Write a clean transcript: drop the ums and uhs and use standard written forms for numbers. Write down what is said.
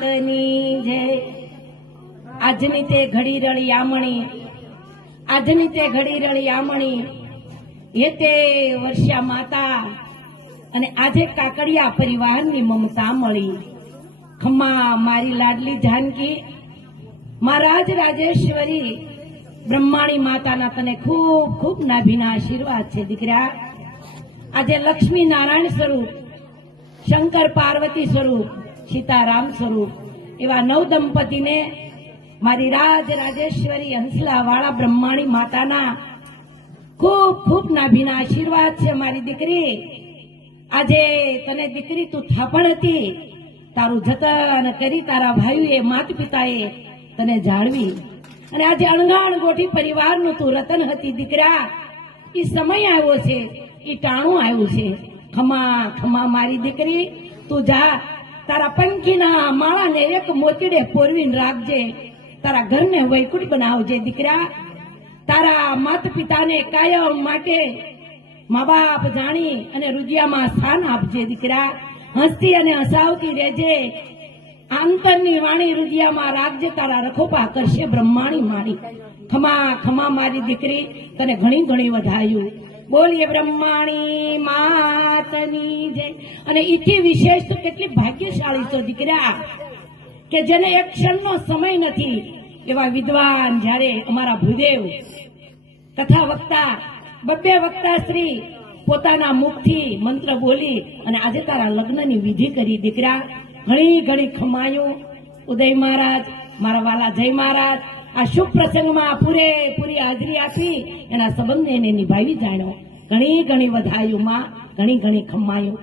માતની જય। આજની તે ઘડી રળી આમણી, આજની તે ઘડી રળી આમણી, એ તે વર્ષા માતા અને આજે કાકડિયા પરિવારની મમતા મળી। ખમ્મા મારી લાડલી જાનકી, મહારાજ રાજેશ્વરી બ્રહ્માણી માતાના તને ખૂબ ખૂબ નાભીના આશીર્વાદ છે દીકરા। આજે લક્ષ્મી નારાયણ સ્વરૂપ, શંકર પાર્વતી સ્વરૂપ, સીતારામ સ્વરૂપ એવા નવ દંપતીને મારી રાજેશ્વરી હંસલાવાળા બ્રહ્માણી માતાના ખૂબ ખૂબ નાભીના આશીર્વાદ છે મારી દીકરી। આજે તને દીકરી તું થાપણ હતી, તારું જતન કરી તારા ભાઈઓએ માતા પિતાએ તને જાળવી અને આજે અણગાણ ગોઠી પરિવારનું તું રતન હતી દીકરા। એ સમય આવ્યો છે, એ ટાણું આવ્યું છે। ખમા ખમા મારી દીકરી, તું જા તારા પંખીના માળાને એક મોતીડે પોરવીને રાખજે, તારા ઘરને વૈકુંઠ બનાવજે દીકરા। તારા માતા પિતાને કાયમ માટે મા બાપ જાણી અને રુદિયામાં સ્થાન આપજે દીકરા। હસતી અને હસાવતી રહેજે, આંતરની વાણી રુદિયામાં રાખજે, તારા રખોપા કરશે બ્રહ્માણી મારી। ખમા ખમા મારી દીકરી, તને ઘણી ઘણી વધાયું। બોલીએ બ્રહ્માણી માતની જય। અને ઈથી વિશેષ તો કેટલી ભાગ્યશાળી છો દીકરા કે જેને એક ક્ષણનો સમય નથી એવા વિદ્વાન જ્યારે અમારા ભૂદેવ કથા વક્તા, બબ્બે વક્તા શ્રી પોતાના મુખથી મંત્ર બોલી અને આજે તારા લગ્નની વિધિ કરી દીકરા। ઘણી ઘણી ખમાયું ઉદય મહારાજ, મારા વાલા જય મહારાજ આ શુભ પ્રસંગમાં પૂરેપૂરી હાજરી આપી એના સંબંધને નિભાવી જાણ્યો। ઘણી ઘણી વધાયું માં, ઘણી ઘણી ખમાયું।